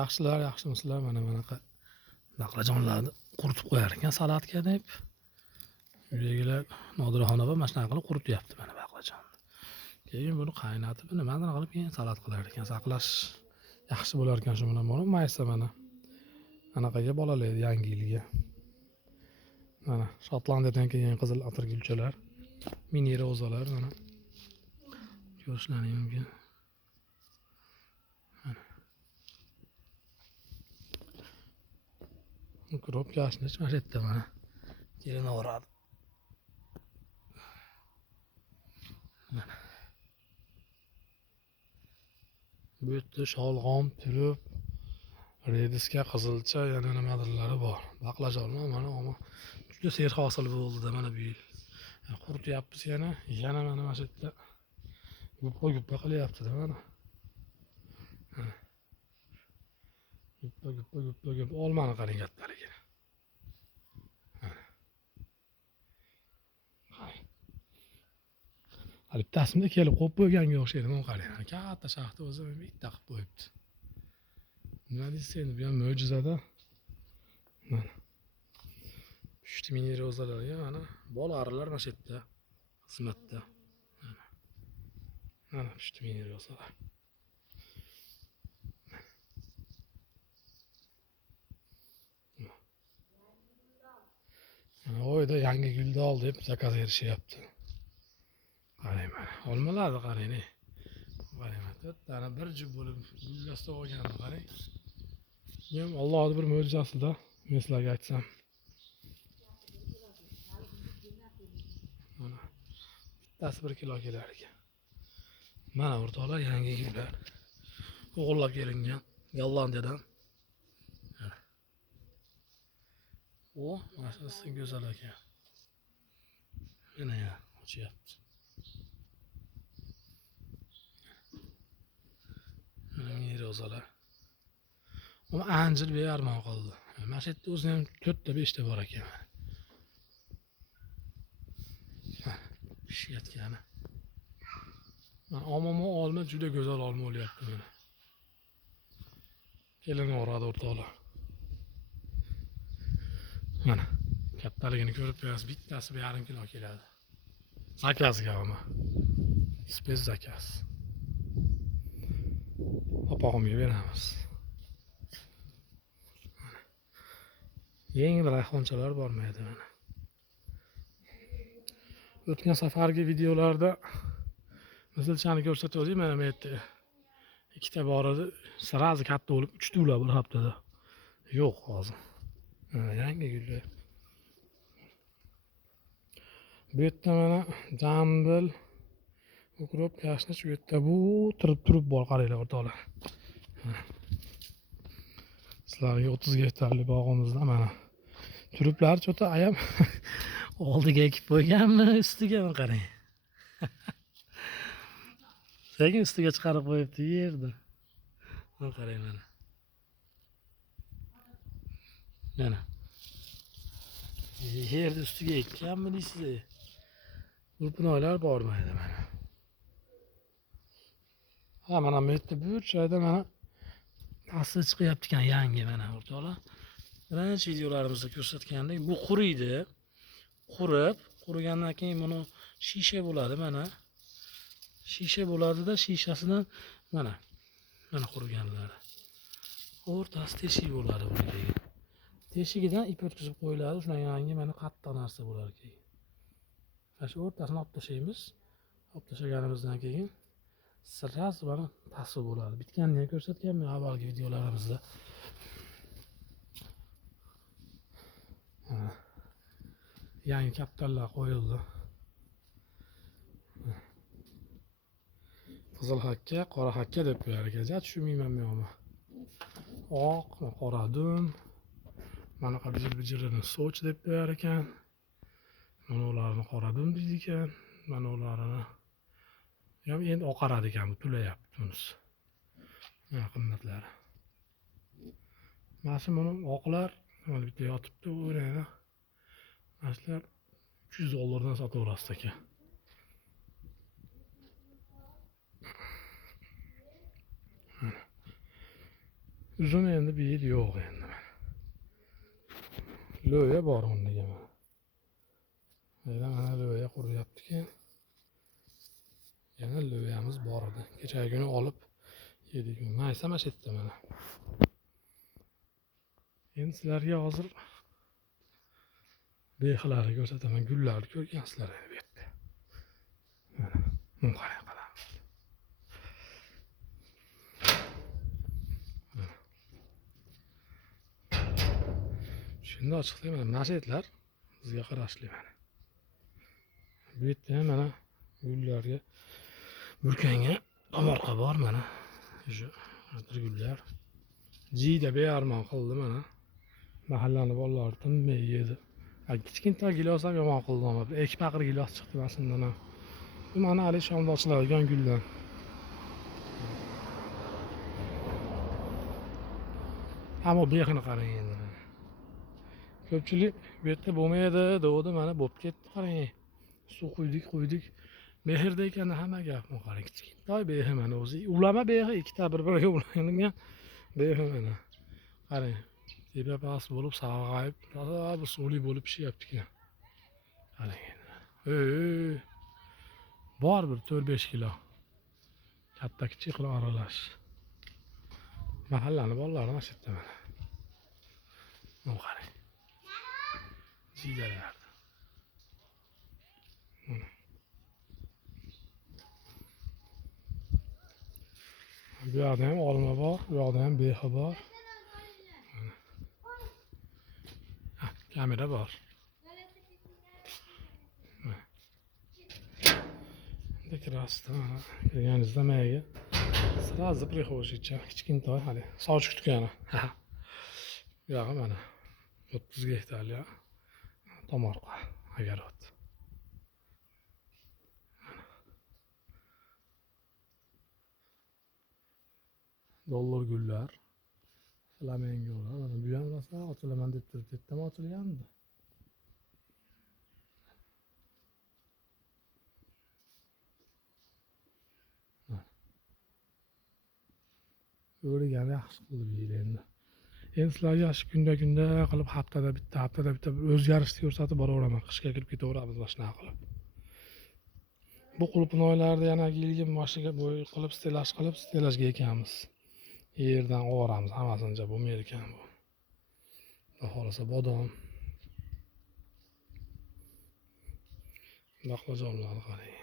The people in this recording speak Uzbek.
Yaxshilar, yaxshimisizlar? Mana bunaqa baqlajonlarni quritib qo'yar ekan salatga deb. Uydagilar Nodiraxon opa mana shunaqa qilib qurityapti mana baqlajonni. Keyin buni qaynatib, nimadir qilib keyin salat qilar ekan. Saqlash yaxshi bo'lar ekan shu bilan buni maysa mana. Anaqaga bolalaydi yangi yilga. Mana Shotlandiyadan kelgan qizil atirgulchalar, mini rozalar mana. Ko'rishlaring mumkin. Ukrop kashnich mana shu yerda mana. Kelinaveradi. Bu yerda sholg'om, turib, rediska, qizilcha, yana nimadirlari bor. Baqlajonlar mana ammo juda serhosil bo'ldi mana bu yil. Qurityapmiz yana mana shu yerda guppa qilyapti-da mana. Guppa. Olmani qarang kattaligini. Hali bittasini kelib qo'yib qo'yganga o'xshaydi, mana qarang. Katta shaxta o'zi bitta qilib qo'yibdi. Nima deysiz endi, bu ham mo'jiza-da. Mana. Pushti mini rozalarga mana bolarilar mana shu yerda xizmatda. Mana pushti mini rozalar. Oyda yangi gulni ol deb zakaz berishyapti. Qarang mana. Olmalarni qarang. Qarang mana. To'rttani bir jup bo'lib gullashib olganini qarang. Men Allohning bir mo'jizasi-da, men sizlarga aytsam. Mana bittasi 1 kilo kelar ekan. Mana o'rtoqlar yangi gullar. O'g'irlab kelingan Gollandiyadan. O, mashallah go'zal ekan. Mana ya, ochyapti. Mana mini rozalar. Ama anjir bearmon qoldi. Mana shu yerda o'zi ham 4 ta 5 ta bor ekan. Pishayotgani. Mana omomo olma juda go'zal olma bo'lyapti mana. Kelinaveradi o'rtoqlar. Mana kattaligini ko'rib turasiz, bittasi 1,5 kilo keladi. Zakazga ama. Spes zakaz. Opog'imga beramiz. Yengil rayhonchalar bormaydi mana. O'tgan safargi videolarda misilchani ko'rsatdik mana bu yerda. Ikkita bor edi, sirazi katta bo'lib, 3 ta ular bir haftada. Yo'q hozir. Yangi gullar. Bu yerda mana jambil, ukrop, kashnich bu yerda bu turib bor qaranglar o'rtoqlar. Sizlarga 30 gektarlik bog'imizda mana turiblar cho'ta ayam oldiga ekib qo'yganmi, ustigami qarang. Sekin ustiga chiqarib qo'yibdi yerda. Mana qarang mana. Mana. Yerda ustiga ekkanmi deysiz? Urpinoylar bormaydi mana. Ha mana bu yerda bu joyda mana asli chiqyapti ekan yangi mana o'rtoqlar. Birinchi videolarimizda ko'rsatgandek bu quriydi. Qurigandan keyin buni shisha bo'ladi mana. Shisha bo'ladi-da, shishasidan mana quriganlari. O'rtasi teshik bo'ladi bunga. Teshigidan ip o'tkazib qo'yiladi, shundan yangi mana qattiq narsa bo'lar keyin. Shu o'rtasini olib tashlaymiz. Olib tashlaganimizdan keyin sirras mana tasvir bo'ladi. Bitganini ham ko'rsatganman avvalgi videolarimizda. Yangi kaptarlar qo'yildi. Qizil hakka, qora hakka deb qo'yar ekan. Tushunmayman men ham. Oq, qora dum. Mana bijirini soch deb qo'yar ekan. Mana ularni qora dum deydi ekan. Mana ularni ham endi oqaradi ekan, bu tulayapti bunisi. Mana qimmatlari. Mana shu buni oqlar mana bitta yotibdi, o'raydi. Mana shular $300 sotaverasiz ekan. Uzun endi bir yil yo'q endi. Lo'ya bor undaga mana. Mana lo'ya quryapti-ki. Yana lo'yamiz bor edi. Kechagi kuni olib yedik. Maysa mana shu yerda mana. Endi sizlarga hozir behilarni ko'rsataman. Gullarni ko'rgansizlar bu yerda. Mana, bunu qarang qarang. Shunda ochiqlayman. Mana shu yerlar bizga qarashli mana. Bu yerda ham mana gullarga burkanga tomorqa bor mana. Shu gullar. Jiyda bearmon qildi mana. Mahallani bolalari tinmay yedi. Kichkintoy gilos ham yomon qildi ama. Ikki paqir gilos chiqdi mana shundan ham. Bu mana hali shomda ochiladigan gullar. Ammo bu yoqni qarang endi. Ko'pchilik bu yerda bo'lmaydi, degdi, mana bo'lib ketdi qarang. Suv quydik. Mehrda ekan hamma gap. Qarang, kichkintoy behi mana o'zi. Ulama behi ikkita bir-biriga ulangan behi mana. Qarang. Tepa past bo'lib sarg'ayib, bir suvli bo'lib pishyapti ekan. Qarang endi. Bor bir 4-5 kilo. Katta kichik qilib aralash. Mahallani bolalari mana shu yerda mana. Mana qarang. Jiydalar. Bu yoqda ham olma bor, bu yoqda ham behi bor. Kamera bor. Dekrasda kirganingizda mayga sразу приходится kichkintoy hali sochiq tukani. Bu yog'i mana 30 gektarli tomorqa agarot. Dollar gullar, flamengolar, mana bu ham rosa ochilaman deb turib yerda ochilgandi. O'rgani yaxshi qilib yeydi endi. Endi sizlarga shu kunda qilib haftada bitta o'zgarishni ko'rsatib boraveraman. Qishga kirib ketaveramiz mana shunaqa qilib. Bu qulupnoylarni yana yilga boshiga bo'y qilib stelajga ekamiz. Yerdan o'g'ramiz, hammasini bo'lmaydi ekan bu. Xohlasa bodom. Baqlajonlarni qarang.